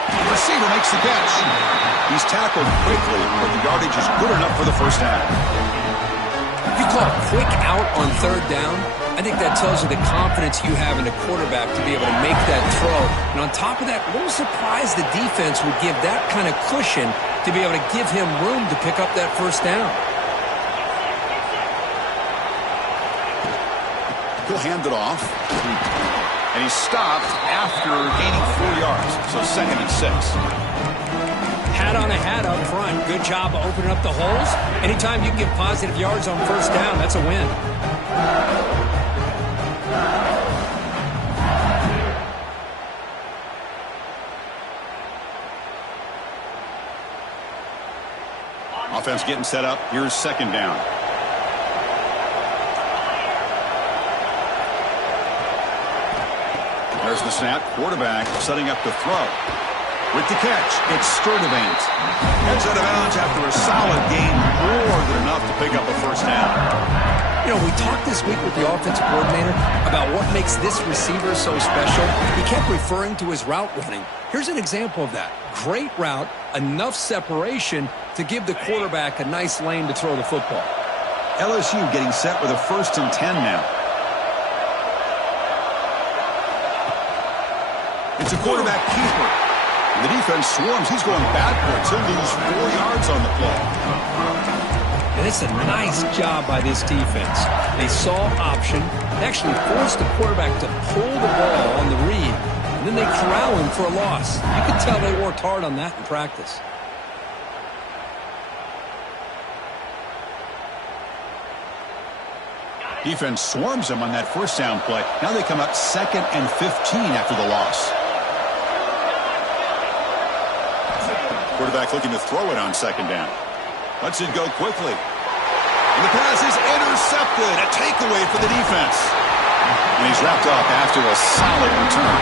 The receiver makes the catch. He's tackled quickly, but the yardage is good enough for the first down. If you call a quick out on third down, I think that tells you the confidence you have in the quarterback to be able to make that throw. And on top of that, a little surprised the defense would give that kind of cushion to be able to give him room to pick up that first down. He'll hand it off. And he's stopped after gaining 4 yards. So second and 6. Hat on a hat up front. Good job of opening up the holes. Anytime you can get positive yards on first down, that's a win. Offense getting set up. Here's second down. There's the snap. Quarterback setting up to throw. With the catch, it's Sturdivant. Heads out of bounds after a solid gain, more than enough to pick up a first down. You know, we talked this week with the offensive coordinator about what makes this receiver so special. He kept referring to his route running. Here's an example of that. Great route, enough separation to give the quarterback a nice lane to throw the football. LSU getting set with a 1st and 10 now. It's a quarterback keeper. The defense swarms. He's going backwards. He'll lose 4 yards on the play. And it's a nice job by this defense. They saw option, they actually forced the quarterback to pull the ball on the read, and then they corral him for a loss. You can tell they worked hard on that in practice. Defense swarms them on that first down play. Now they come up 2nd and 15 after the loss. Quarterback looking to throw it on 2nd down. Lets it go quickly. And the pass is intercepted. A takeaway for the defense. And he's wrapped up after a solid return.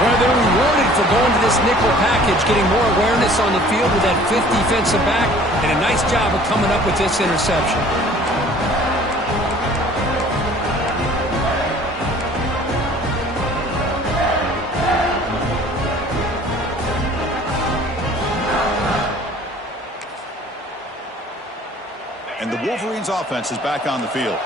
Well, they're rewarded for going to this nickel package, getting more awareness on the field with that 5th defensive back, and a nice job of coming up with this interception. And the Wolverines offense is back on the field.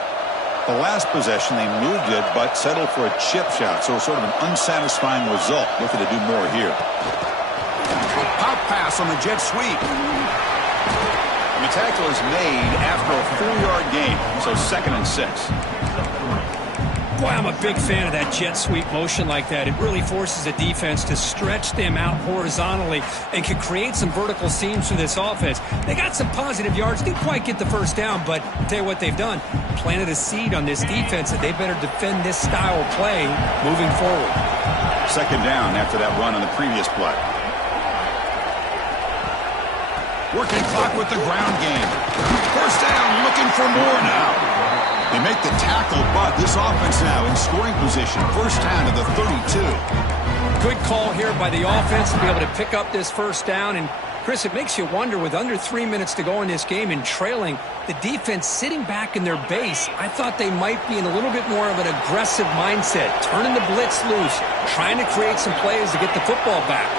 The last possession, they moved it, but settled for a chip shot. So sort of an unsatisfying result. Looking to do more here. A pop pass on the jet sweep. And the tackle is made after a 4-yard gain. So 2nd and 6. Boy, I'm a big fan of that jet sweep motion like that. It really forces the defense to stretch them out horizontally and can create some vertical seams for this offense. They got some positive yards. Didn't quite get the first down, but I'll tell you what they've done. Planted a seed on this defense that they better defend this style of play moving forward. 2nd down after that run on the previous play. Working clock with the ground game. First down, looking for more now. They make the tackle, but this offense now in scoring position. First down to the 32. Good call here by the offense to be able to pick up this first down. And, Chris, it makes you wonder, with under 3 minutes to go in this game and trailing, the defense sitting back in their base, I thought they might be in a little bit more of an aggressive mindset, turning the blitz loose, trying to create some plays to get the football back.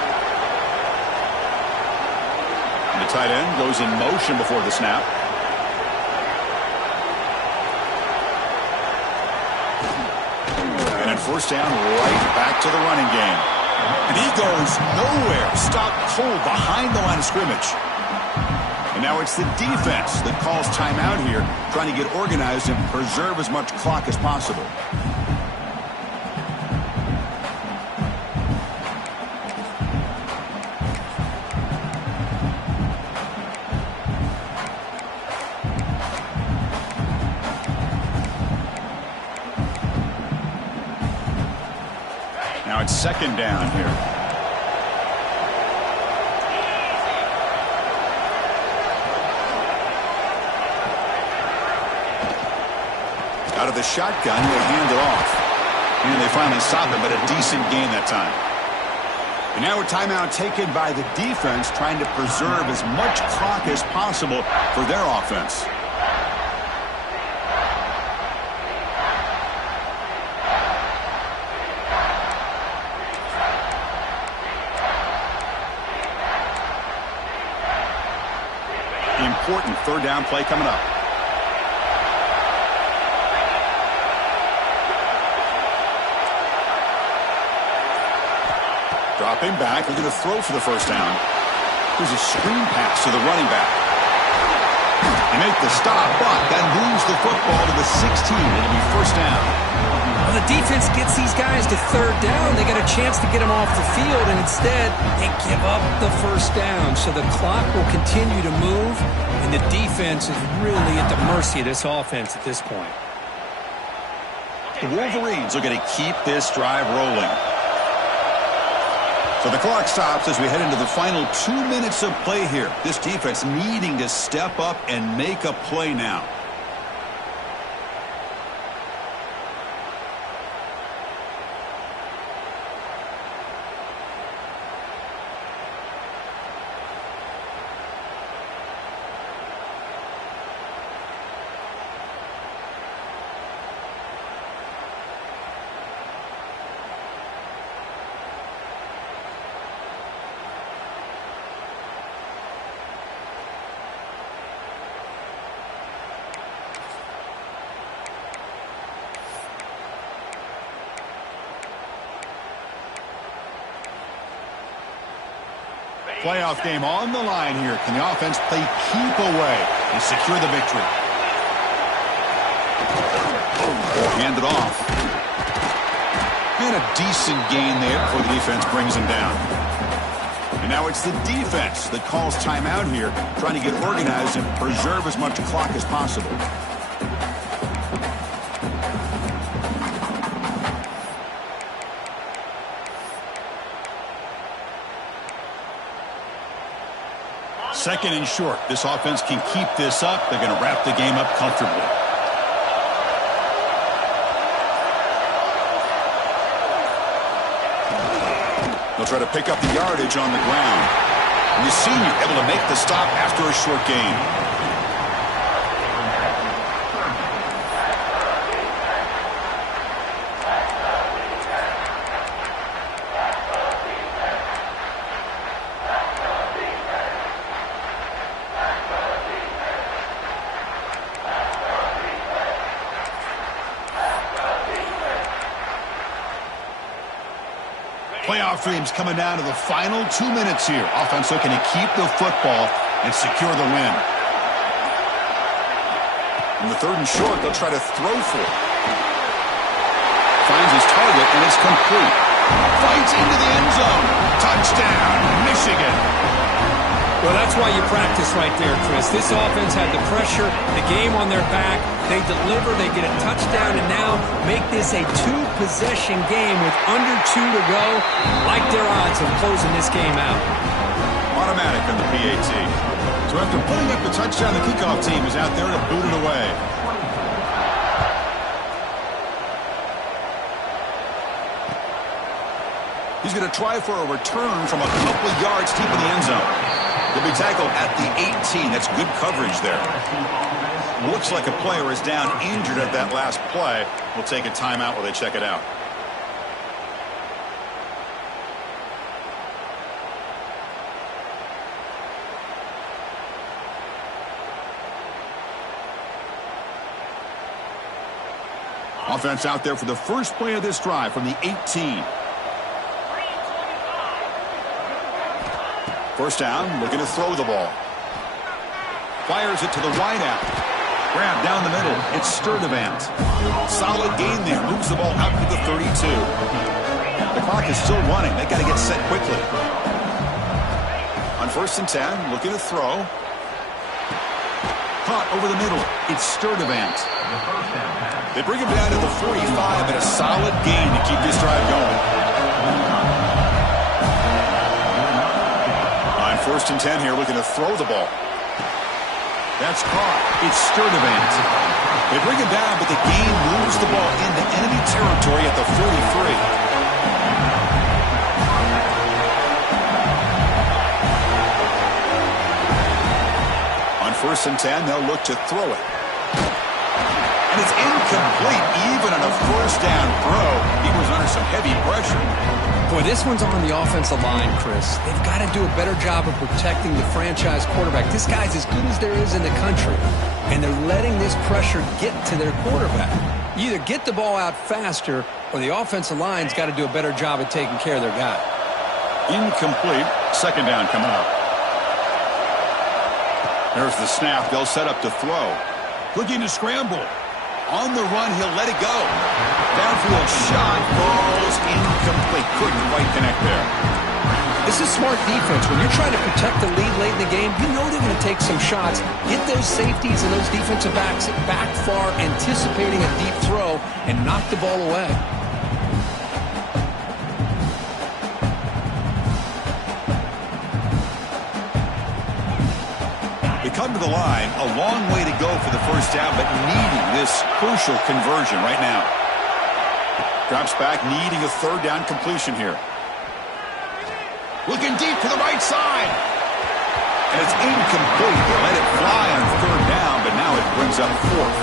And the tight end goes in motion before the snap. And first down, right back to the running game. And he goes nowhere. Stopped cold behind the line of scrimmage. And now it's the defense that calls timeout here, trying to get organized and preserve as much clock as possible. Now it's 2nd down here. Out of the shotgun, he'll hand it off. And they finally stop him, but a decent gain that time. And now a timeout taken by the defense, trying to preserve as much clock as possible for their offense. Important 3rd down play coming up. Dropping back, looking to throw for the first down. Here's a screen pass to the running back. They make the stop, but that moves the football to the 16. It'll be first down. Well, the defense gets these guys to 3rd down. They got a chance to get them off the field, and instead they give up the first down. So the clock will continue to move, and the defense is really at the mercy of this offense at this point. The Wolverines are going to keep this drive rolling. So the clock stops as we head into the final 2 minutes of play here. This defense needing to step up and make a play now. Playoff game on the line here. Can the offense play keep away and secure the victory. Hand it off. And a decent gain there before the defense brings him down. And now it's the defense that calls timeout here, trying to get organized and preserve as much clock as possible. Second and short. This offense can keep this up. They're going to wrap the game up comfortably. They'll try to pick up the yardage on the ground. And the senior able to make the stop after a short gain. Playoff dreams coming down to the final 2 minutes here. Offense looking to keep the football and secure the win. In the third and short, they'll try to throw for it. Finds his target, and it's complete. Fights into the end zone. Touchdown, Michigan. Well, that's why you practice right there, Chris. This offense had the pressure, the game on their back. They deliver, they get a touchdown, and now make this a two-possession game with under 2 to go. Like their odds of closing this game out. Automatic on the PAT. So after putting up the touchdown, the kickoff team is out there to boot it away. He's going to try for a return from a couple yards deep in the end zone. He'll be tackled at the 18. That's good coverage there. Looks like a player is down injured at that last play. We'll take a timeout while they check it out. Offense out there for the first play of this drive from the 18. First down, looking to throw the ball. Fires it to the wideout. Grab down the middle. It's Sturdivant. Solid gain there. Moves the ball out to the 32. The clock is still running. They got to get set quickly. On 1st and 10, looking to throw. Caught over the middle. It's Sturdivant. They bring him down to the 45, and a solid gain to keep this drive going. 1st and 10 here, looking to throw the ball. That's caught. It's Sturdivant. They bring him down, but the gain moves the ball into enemy territory at the 43. On 1st and 10, they'll look to throw it. And it's incomplete, even on a first down throw. He was under some heavy pressure. Boy, this one's on the offensive line, Chris. They've got to do a better job of protecting the franchise quarterback. This guy's as good as there is in the country, and they're letting this pressure get to their quarterback. You either get the ball out faster, or the offensive line's got to do a better job of taking care of their guy. Incomplete. Second down coming up. There's the snap. They'll set up to throw. Looking to scramble. On the run, he'll let it go. Downfield shot falls incomplete. Couldn't quite connect there. This is smart defense. When you're trying to protect the lead late in the game, you know they're going to take some shots. Get those safeties and those defensive backs back far, anticipating a deep throw, and knock the ball away. They come to the line, a long way to go for the first down, but needing this crucial conversion right now. Drops back, needing a third down completion here. Looking deep to the right side. And it's incomplete. They let it fly on third down, but now it brings up 4th.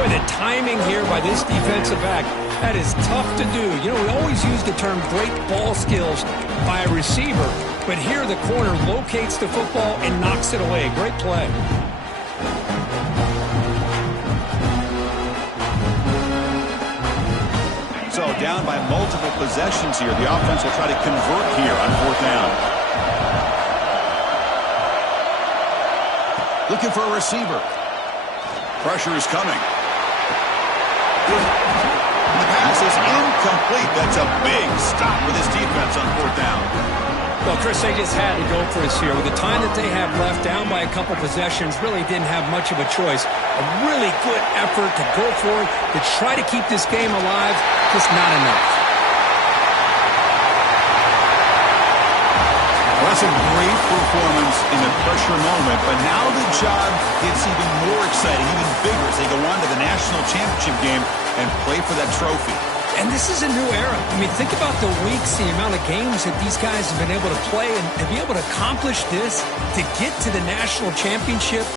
Boy, the timing here by this defensive back, that is tough to do. You know, we always use the term great ball skills by a receiver, but here the corner locates the football and knocks it away. Great play. So down by multiple possessions here. The offense will try to convert here on 4th down. Looking for a receiver. Pressure is coming. The pass is incomplete. That's a big stop with his defense on fourth down. Well, Chris, they just had to go for this here. With the time that they have left, down by a couple possessions, really didn't have much of a choice. A really good effort to go for it, to try to keep this game alive, just not enough. Well, that's a great performance in a pressure moment, but now the job gets even more exciting, even bigger as they go on to the national championship game and play for that trophy. And this is a new era. I mean, think about the weeks, the amount of games that these guys have been able to play and be able to accomplish this, to get to the national championship.